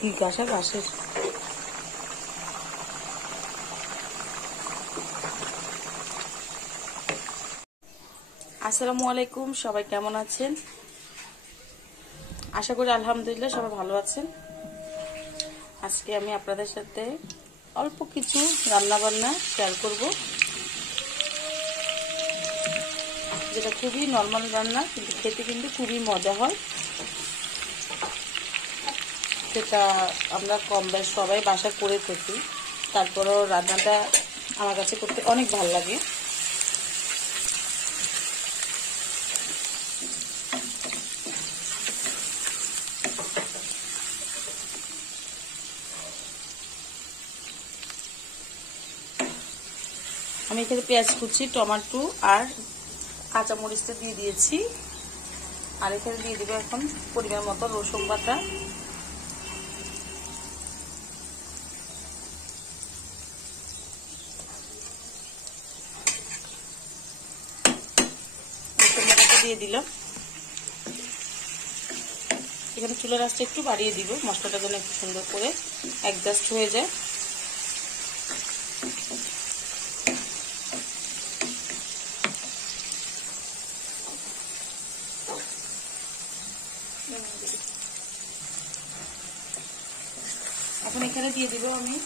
কি ঘাসা ঘাসের। আসসালামু আলাইকুম, সবাই কেমন আছেন? আশা করি আলহামদুলিল্লাহ সবাই ভালো আছেন। আজকে আমি আপনাদের সাথে অল্প কিছু রান্নাবান্না শেয়ার করব, যেটা খুবই নর্মাল রান্না, কিন্তু খেতে কিন্তু খুবই মজা হয়। সেটা আমরা কম বেশ সবাই বাসা করে থাকি, তারপরেও রান্নাটা আমার কাছে করতে অনেক ভালো লাগে। আমি এখানে পেঁয়াজ কুচি, টমেটো আর কাঁচামরিচটা দিয়ে দিয়েছি। আর এখানে দিয়ে দিব এখন পরিমাণ মতো রসুন বাটা, দিয়ে দিলাম। এখানে চুলার আঁচটা একটু বাড়িয়ে দিব, মশলাটা যেন একটু সুন্দর করে অ্যাডজাস্ট হয়ে যায়। এখন এখানে দিয়ে দিব আমি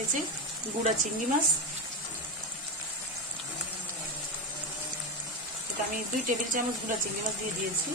এই যে গুঁড়া চিংড়ি মাছ। এটা আমি 2 টেবিল চামচ গুঁড়া চিংড়ি মাছ দিয়ে দিয়েছি।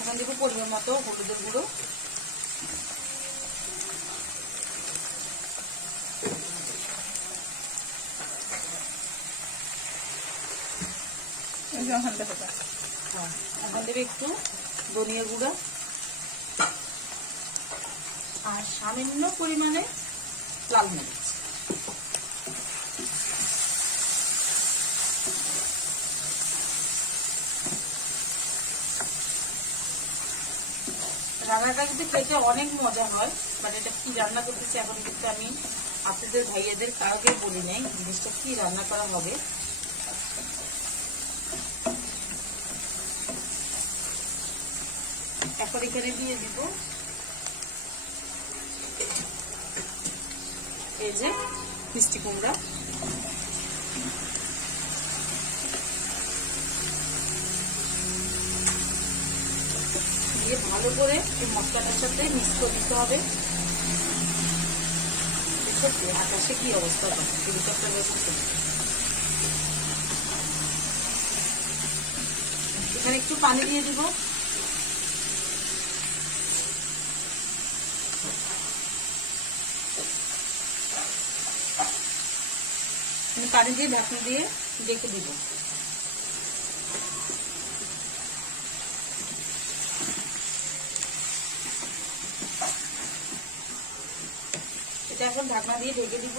এখন দেবো পরিমাণ মতো হলুদের গুঁড়ো, এখন দেবে একটু ধনিয়া গুঁড়া আর সামান্য পরিমাণে লাল মরিচ। রান্নাটা কিন্তু খেতে অনেক মজা হয়, বাট এটা কি রান্না করতেছি এখন কিন্তু আমি আপনাদের ভাইয়াদের কাউকে বলি নাই জিনিসটা কি রান্না করা হবে। এখন এখানে দিয়ে দিব এই যে মিষ্টি কুমড়া, দিয়ে ভালো করে এই মশলাটার সাথে মিক্স করে দিতে হবে। সত্যি আকাশে কি অবস্থা, হেলিকপ্টার বসেছে। এখানে একটু পানি দিয়ে দিব। পানি দিয়ে ঢাকনা দিয়ে ঢেকে দিব। এটা এখন ঢাকনা দিয়ে ঢেকে দিব।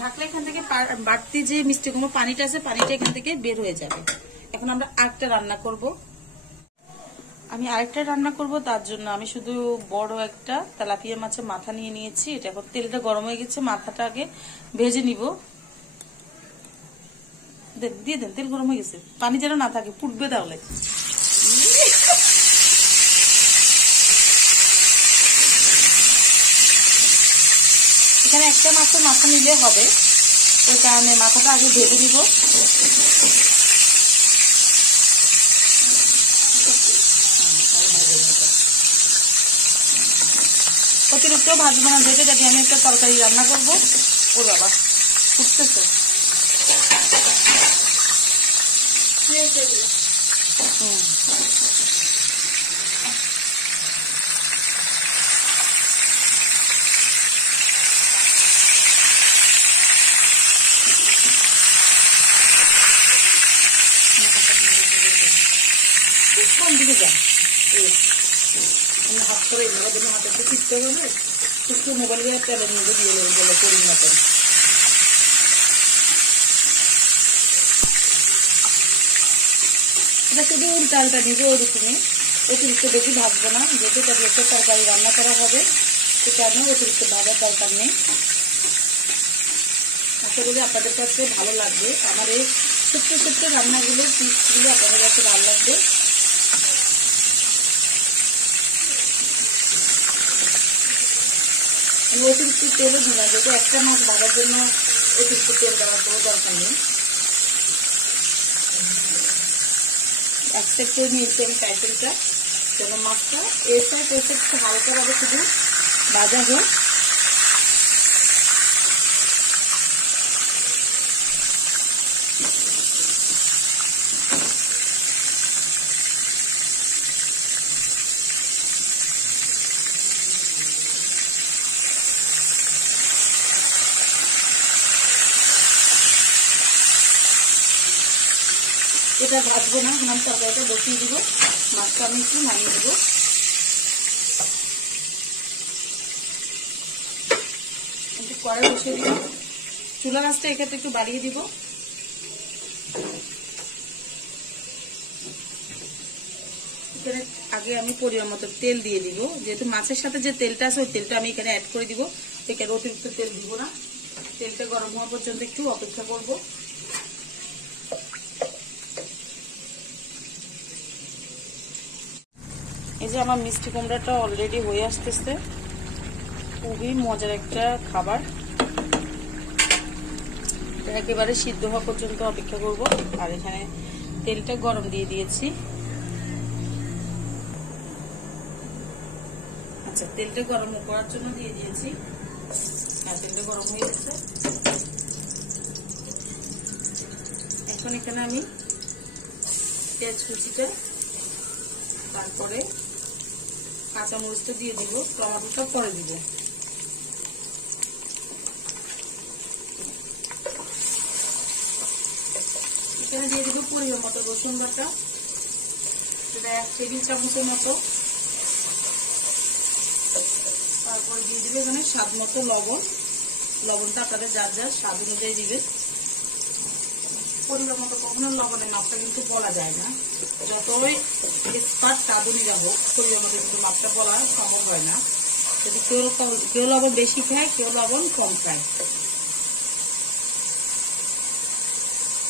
ঢাকলে এখান থেকে বাড়তি যে মিষ্টি কুমড়ো পানিটা আছে, পানিটা এখান থেকে বের হয়ে যাবে। এখন আমরা আরেকটা রান্না করব। তার জন্য আমি শুধু বড় একটা তেলাপিয়া মাছের মাথা নিয়ে নিয়েছি। এটা এখন তেলটা গরম হয়ে গেছে, মাথাটা আগে ভেজে নিব। দিয়ে দেন, তেল গরম হয়ে গেছে, পানি যেন না থাকে, ফুটবে তাহলে। এখানে একটা মাছের মাথা নিলে হবে, ওই কারণে মাথাটা আগে ভেজে নিব। অতিরিক্ত ভাজবো না, ভেজে যদি আমি একটা তরকারি রান্না করবো। ও বাবা ফুটতেছে। কোন দিকে যায় সিদ্ধ হলে একটু মোবাইল দিয়ে তেলের মধ্যে দিয়ে দেবো পরিমাণ। এটা শুধু উল্টা দিব ওরকমই, অতিরিক্ত বেশি ভাজবো না, যেহেতু একটা তরকারি রান্না করা হবে সে কারণে অতিরিক্ত ভাজার দরকার নেই। আশা করি আপনাদের কাছে ভালো লাগবে, আমার এই ছোট্ট ছোট্ট রান্নাগুলো টিপসগুলো আপনাদের কাছে ভালো লাগবে। আমি অতিরিক্ত তেলও দিই না, যেহেতু একটা মাছ ভাজার জন্য অতিরিক্ত তেল দেওয়ার কোনো দরকার নেই। এক সাইড করে নিয়েছি আমি টাইটেলটা, যেন মাছটা এই সাইড ওই সাইড একটু হালকাভাবে শুধু ভাজা হোক। এটা ভাজবো না, আমি তরকারিটা বসিয়ে দিব, মাছটা আমি একটু নামিয়ে দেবো। একটু কড়াই বসিয়ে দিব, চুলা গাছটা এক্ষেত্রে একটু বাড়িয়ে দিব। এখানে আগে আমি পরিমাণ মতো তেল দিয়ে দিব, যেহেতু মাছের সাথে যে তেলটা আছে ওই তেলটা আমি এখানে অ্যাড করে দিব। এখানে অতিরিক্ত তেল দিব না, তেলটা গরম হওয়া পর্যন্ত একটু অপেক্ষা করব। এই যে আমার মিষ্টি কুমড়াটা অলরেডি হয়ে আসতেছে, খুবই মজার একটা খাবার। একেবারে সিদ্ধ হওয়া পর্যন্ত অপেক্ষা করব। আর এখানে তেলটা গরম দিয়ে দিয়েছি। আচ্ছা, তেলটা গরম করার জন্য দিয়ে দিয়েছি। হ্যাঁ, তেলটা গরম হয়ে গেছে। এখন এখানে আমি পেঁয়াজ কুচিটা, তারপরে কাঁচামরিচটা দিয়ে দিব, টমেটোটা পরে দিব। এখানে দিয়ে দিব পরিমাণ মতো রসুন বাটা, সেটা 1 টেবিল চামচের মতো। তারপরে দিয়ে দিবে এখানে স্বাদ মতো লবণ। লবণটা আপনাদের যার যার স্বাদ অনুযায়ী দিবেন। পরিমাণ মতো কখনো লবণের মাপটা কিন্তু বলা যায় না, যতই এক্সপার্ট রাঁধুনিরা হোক পরিমাণ মতো কিন্তু মাপটা বলা সম্ভব হয় না। যদি কেউ লবণ বেশি খায়, কেউ লবণ কম খায়।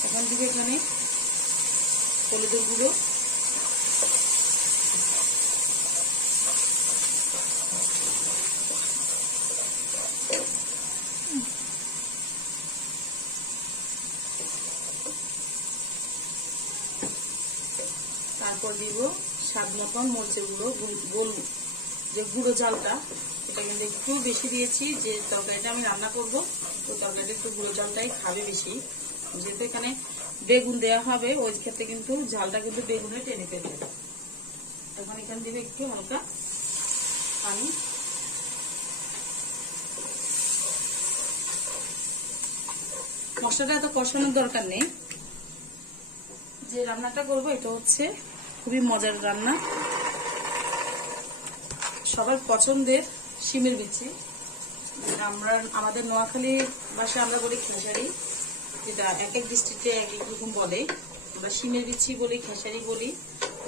এখন দিবে এখানে হলুদের গুঁড়ো, তারপর দিব স্বাদ মতন মরিচের গুঁড়ো। গোল যে গুঁড়ো জালটা, এটা কিন্তু একটু বেশি দিয়েছি, যে তরকারিটা আমি রান্না করব ওই তরকারিটা একটু গুঁড়ো জালটাই খাবে বেশি। যেহেতু এখানে বেগুন দেওয়া হবে, ওই ক্ষেত্রে কিন্তু ঝালটা কিন্তু বেগুনে টেনে ফেলবে। এখন এখানে দিবে একটু হালকা পানি। মশলাটা এত কষানোর দরকার নেই। যে রান্নাটা করবো এটা হচ্ছে খুবই মজার রান্না, সবার পছন্দের শিমের বিচি। আমাদের নোয়াখালী ভাষায় আমরা বলি খেসারি, যেটা এক এক ডিস্ট্রিক্টে এক এক রকম বলে। আমরা শিমের বিচি বলি, খেসারি বলি,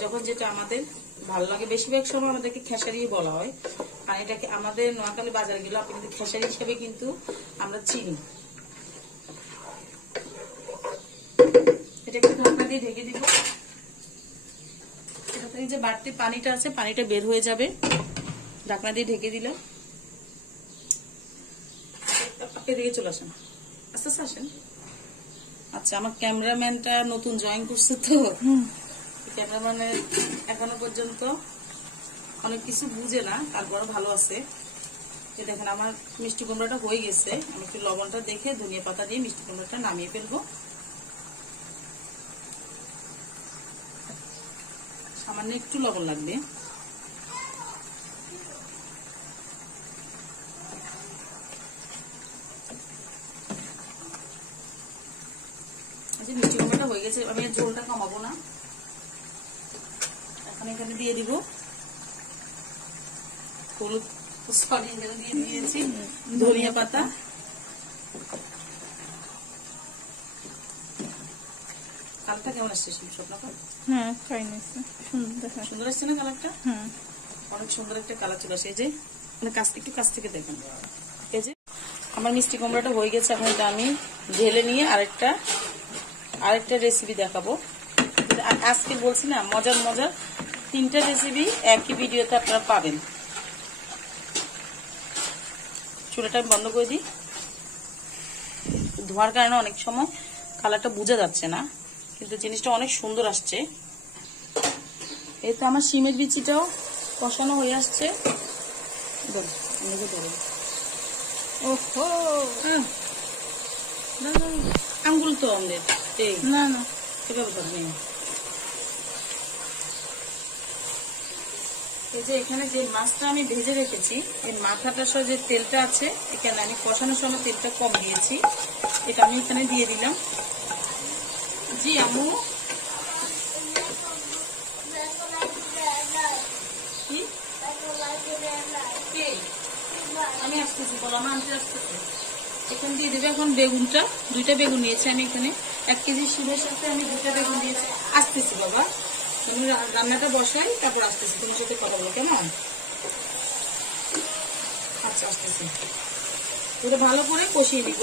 যখন যেটা আমাদের ভালো লাগে। বেশিরভাগ সময় আমাদেরকে খেসারি বলা হয়। আর এটাকে আমাদের নোয়াখালী বাজারে গেলে আপনি কিন্তু খেসারি হিসেবে কিন্তু আমরা চিনি। এটা একটু ঢাকনা দিয়ে ঢেকে দিব। এটা থেকে যে বাড়তি পানিটা আছে, পানিটা বের হয়ে যাবে ঢাকনা দিয়ে ঢেকে দিলে। আপনি দিকে চলে আসেন, আস্তে আস্তে আসেন। আচ্ছা, আমার ক্যামেরাম্যানটা নতুন জয়েন করছে, তো ক্যামেরাম্যানের এখনো পর্যন্ত অনেক কিছু বুঝে না, তারপরে ভালো আছে। দেখেন আমার মিষ্টি কুমড়াটা হয়ে গেছে। আমি একটু লবণটা দেখে ধনিয়া পাতা দিয়ে মিষ্টি কুমড়াটা নামিয়ে ফেলবো। সামান্য একটু লবণ লাগবে। মিষ্টি কুমড়াটা হয়ে গেছে, আমি ঝোলটা কমাবো না। এখন এখানে দিয়ে দিব হলুদ সরি, দিয়ে দিয়েছি ধনিয়া পাতা। কালারটা কেমন আসছে স্বপ্নটা? হ্যাঁ, সুন্দর আসছে না কালারটা? অনেক সুন্দর একটা কালার চলে আসে। এই যে মানে একটু কাছ থেকে দেখেন। এই যে আমার মিষ্টি কুমড়াটা হয়ে গেছে। এখন এটা আমি ঢেলে নিয়ে আরেকটা রেসিপি দেখাবো। আজকে বলছি না, মজার 3টা রেসিপি একই ভিডিওতে আপনারা পাবেন। চুলাটা আমি বন্ধ করে দিই। ধোয়ার কারণে অনেক সময় কালারটা বোঝা যাচ্ছে না, কিন্তু জিনিসটা অনেক সুন্দর আসছে। এই তো আমার শিমের বিচিটাও কষানো হয়ে আসছে। আঙ্গুল তো আমাদের না না, এই যে এখানে যে মাছটা আমি ভেজে রেখেছি, এই মাথাটার সহ যে তেলটা আছে, এখানে আমি কষানোর সময় তেলটা কম দিয়েছি, এটা আমি এখানে দিয়ে দিলাম। জি আম্মু, আমি আসতেছি, বলো না, আনতে আসতেছি। এখানে দিয়ে দেবে এখন বেগুনটা। 2টা বেগুন নিয়েছি আমি এখানে। 1 কেজি শিমের সাথে আমি 2টা বেগুন দিয়েছি। আসতেছি বাবা, তুমি রান্নাটা বসাই, তারপর আসতেছি, তোমার সাথে কথা বলো, কেমন? আচ্ছা, আসতেছি। এটা ভালো করে কষিয়ে দিব।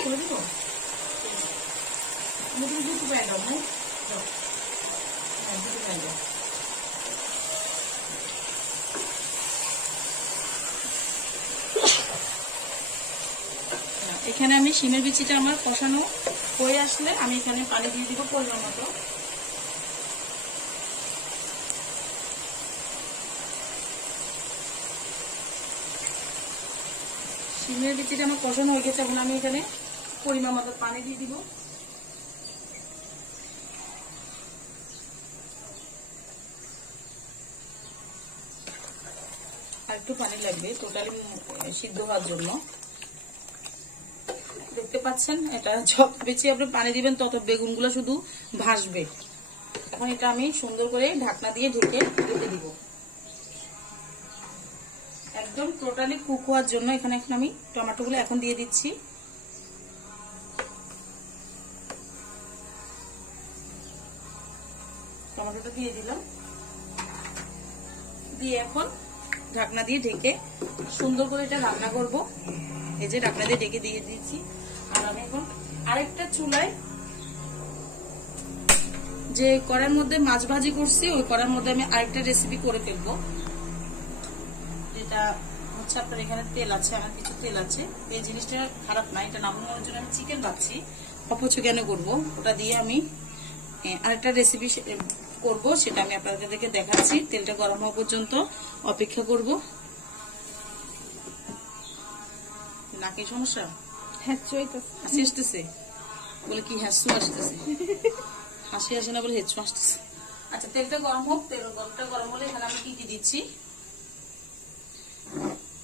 খুলে দিব। তুমি দুটো প্যান্ট দাও, হ্যাঁ, দুটো প্যান্ট দাও। এখানে আমি শিমের বিচিটা আমার কষানো হয়ে আসলে আমি এখানে পানি দিয়ে দিব পরিমাণ মতো। শিমের বিচিটা আমার কষানো হয়ে গেছে। এখন আমি এখানে পরিমাণ মতো পানি দিয়ে দিব। আর একটু পানি লাগবে টোটালি সিদ্ধ হওয়ার জন্য। দেখতে পাচ্ছেন, এটা যত বেশি আপনি পানি দিবেন তত বেগুনগুলো শুধু ভাসবে। এখন এটা আমি সুন্দর করে ঢাকনা দিয়ে ঢেকে দিব, একদম টোটালি কুক হওয়ার জন্য। এখানে এখন আমি টমেটোগুলো এখন দিয়ে দিচ্ছি। টমেটোটা দিয়ে দিলাম, দিয়ে এখন ঢাকনা দিয়ে ঢেকে সুন্দর করে এটা রান্না করব। এই যে ঢাকনা দিয়ে ঢেকে দিয়ে দিয়েছি। আর আমি এখন আরেকটা চুলায় যে কড়ার মধ্যে মাছ ভাজি করছি, ওই কড়ার মধ্যে আমি আরেকটা রেসিপি করে ফেলবো। যেটা হচ্ছে আপনার এখানে তেল আছে, আমার কিছু তেল আছে। এই জিনিসটা খারাপ না, এটা নামানোর জন্য আমি চিকেন ভাজছি, অপচয় কেন করবো। ওটা দিয়ে আমি আরেকটা রেসিপি করব, সেটা আমি আপনাদেরকে দেখাচ্ছি। তেলটা গরম হওয়া পর্যন্ত অপেক্ষা করব। নাকি সমস্যা? হাসি আসতেছে বলে কি? হাসু আসতেছে, হাসি আসে না বলে হেঁচু আসতেছে। আচ্ছা, তেলটা গরম হোক। তেলটা গরম হলে এখানে আমি কি দিচ্ছি।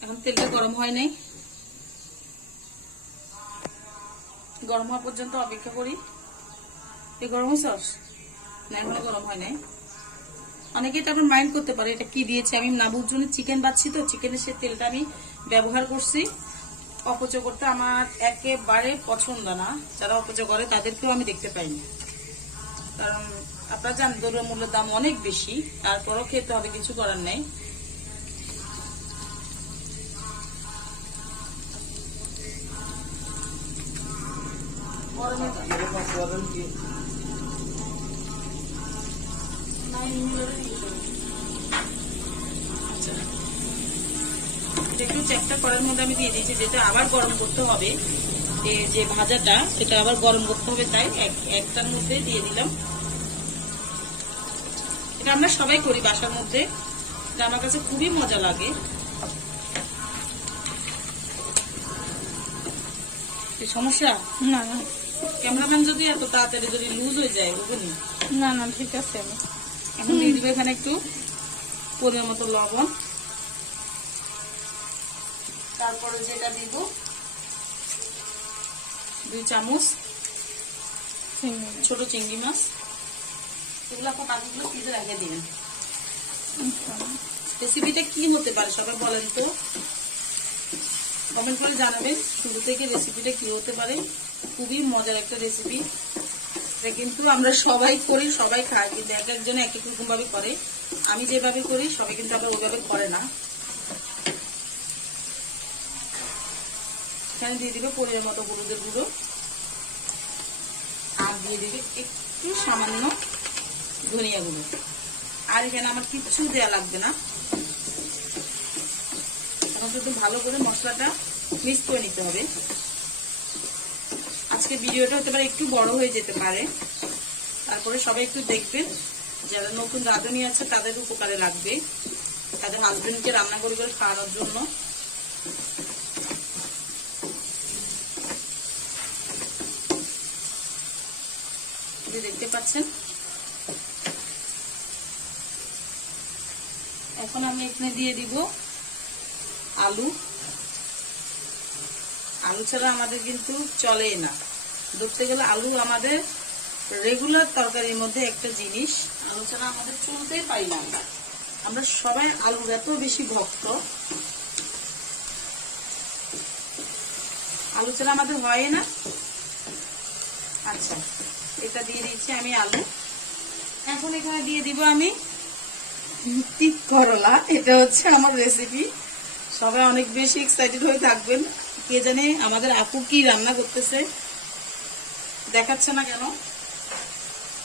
এখন তেলটা গরম হয় নাই, গরম হওয়া পর্যন্ত অপেক্ষা করি। গরম হয়েছে না? এখনো গরম হয় নাই। অনেকে এটা আপনার মাইন্ড করতে পারে এটা কি দিয়েছে। আমি না বুঝুন চিকেন বাচ্ছি, তো চিকেনের সে তেলটা আমি ব্যবহার করছি। অপচয় করতে আমার একেবারে পছন্দ না। যারা অপচয় করে তাদেরকেও আমি দেখতে পাইনি, কারণ আপনারা জানেন দ্রব্যমূল্যের দাম অনেক বেশি, তারপরও খেতে হবে, কিছু করার নেই। একটু চ্যাপটা করার মধ্যে আমি দিয়ে দিয়েছি, যেটা আবার গরম করতে হবে। যে ভাজাটা এটা আবার গরম করতে হবে, তাই একটার মধ্যে দিয়ে দিলাম। এটা আমরা সবাই করি বাসার মধ্যে, আমার কাছে খুবই মজা লাগে। সমস্যা না, ক্যামেরাম্যান যদি এত তাড়াতাড়ি যদি লুজ হয়ে যায়, বুঝলি? না না, ঠিক আছে। আমি এখন দিয়ে দিবে এখানে একটু পরিমাণ মতো লবণ, তারপরে যেটা দিব 2 চামচ ছোট চিংড়ি মাছ। এগুলো আপনার বাকিগুলো ফ্রিজে রেখে দিবেন। রেসিপিটা কি হতে পারে সবাই বলেন তো, কমেন্ট করে জানাবেন শুরু থেকে রেসিপিটা কি হতে পারে। খুবই মজার একটা রেসিপি, এটা কিন্তু আমরা সবাই করি, সবাই খাই, কিন্তু এক একজনে এক এক রকম ভাবে করে। আমি যেভাবে করি সবাই কিন্তু আবার ওইভাবে করে না। এখানে দিয়ে দিবে পরিমাণ মতো হলুদের গুঁড়ো, আর দিয়ে দিবে একটু সামান্য ধনিয়া গুঁড়ো। আর এখানে আমার কিচ্ছু দেওয়া লাগবে না, এখন শুধু ভালো করে মশলাটা মিক্স করে নিতে হবে। আজকে ভিডিওটা হতে পারে একটু বড় হয়ে যেতে পারে, তারপরে সবাই একটু দেখবেন, যারা নতুন রাঁধুনি আছে তাদের উপকারে লাগবে, তাদের হাজবেন্ডকে রান্না করে করে খাওয়ানোর জন্য। দেখতে পাচ্ছেন, এখন আমি এখানে দিয়ে দিব আলু। আলু ছাড়া আমাদের কিন্তু চলেই না, ধরতে গেলে আলু আমাদের রেগুলার তরকারির মধ্যে একটা জিনিস, আলু ছাড়া আমাদের চলতেই পারি না। আমরা সবাই আলুর এত বেশি ভক্ত, আলু ছাড়া আমাদের হয় না। আচ্ছা, এটা দিয়ে দিচ্ছি আমি আলু। এখন এখানে দিয়ে দিব আমি তিত করলা। এটা হচ্ছে আমার রেসিপি, সবাই অনেক বেশি এক্সাইটেড হয়ে থাকবেন। কে জানে আমাদের আপু কি রান্না করতেছে, দেখাচ্ছে না কেন।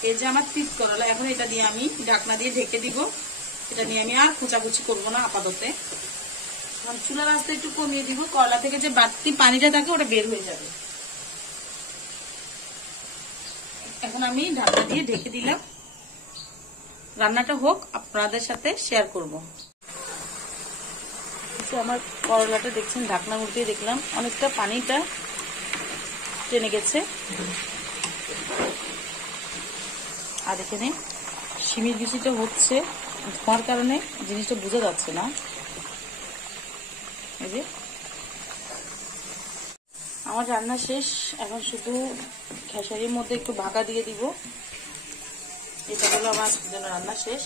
এই যে আমার তিত করলা, এখন এটা দিয়ে আমি ঢাকনা দিয়ে ঢেকে দিব। এটা নিয়ে আমি আর কুচাকুচি করবো না আপাতত। চুলার আঁচটা একটু কমিয়ে দিব, করলা থেকে যে বাড়তি পানিটা থাকে ওটা বের হয়ে যাবে। এখন আমি ঢাকনা দিয়ে ঢেকে দিলাম, রান্নাটা হোক, আপনাদের সাথে শেয়ার করব। আমার করলাটা দেখছেন, ঢাকনা উল্টিয়ে দেখলাম অনেকটা পানিটা টেনে গেছে। আর এখানে শিমের বিচিটা হচ্ছে, ধোঁয়ার কারণে জিনিসটা বোঝা যাচ্ছে না। এই যে আমার রান্না শেষ, এখন শুধু খেসারির মধ্যে একটু ভাগা দিয়ে দিব। এটা হলো আমার জন্য রান্না শেষ।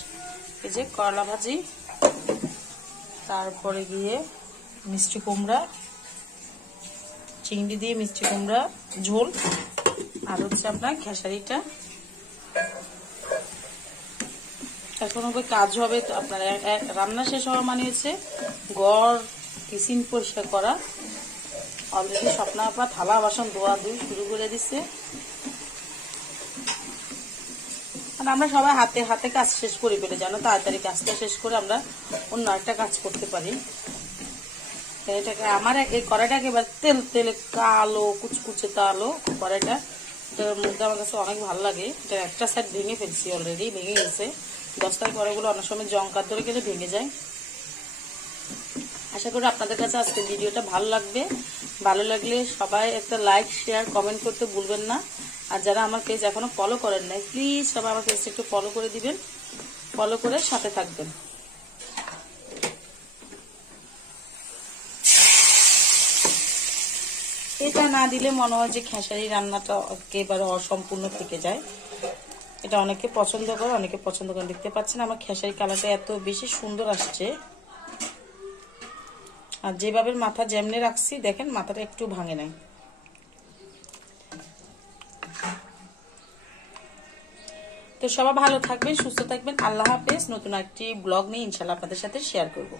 এই যে করলা ভাজি, তারপরে গিয়ে মিষ্টি কুমড়া, চিংড়ি দিয়ে মিষ্টি কুমড়া ঝোল, আর হচ্ছে আপনার খেসারিটা। এখন হবে কাজ হবে, তো আপনার রান্না শেষ হওয়া মানে হচ্ছে গড় কিচেন পরিষ্কার করা। অলরেডি স্বপ্না আপা থালা বাসন ধোয়া ধুই শুরু করে দিচ্ছে। আর আমরা সবাই হাতে হাতে কাজ শেষ করে ফেলে, জানো, তাড়াতাড়ি কাজটা শেষ করে আমরা অন্য একটা কাজ করতে পারি। এটাকে আমার এই কড়াইটা একেবারে তেল তেলে কালো কুচকুচে কালো কড়াইটা, এটার মধ্যে আমার কাছে অনেক ভালো লাগে। এটা একটা সাইড ভেঙে ফেলছি, অলরেডি ভেঙে গেছে। দস্তায় কড়াইগুলো অনেক সময় জংকার ধরে গেলে ভেঙে যায়। আশা করি আপনাদের কাছে আজকে ভিডিওটা ভালো লাগবে। ভালো লাগলে সবাই একটা লাইক শেয়ার কমেন্ট করতে ভুলবেন না। আর যারা আমার পেজ এখনো ফলো করেন নাই, প্লিজ সবাই আমার পেজটা একটু ফলো করে দিবেন, ফলো করে সাথে থাকবেন। এটা না দিলে মনে হয় যে খেসারি রান্নাটা একেবারে অসম্পূর্ণ থেকে যায়। এটা অনেকে পছন্দ করে, অনেকে পছন্দ করে। দেখতে পাচ্ছেন আমার খেসারি কালারটা এত বেশি সুন্দর আসছে। আর যেভাবে মাথা যেমনে রাখছি দেখেন, মাথাটা একটু ভাঙে নাই। তো সবাই ভালো থাকবেন, সুস্থ থাকবেন। আল্লাহ হাফেজ। নতুন একটি ব্লগ নিয়ে ইনশাল্লাহ আপনাদের সাথে শেয়ার করব।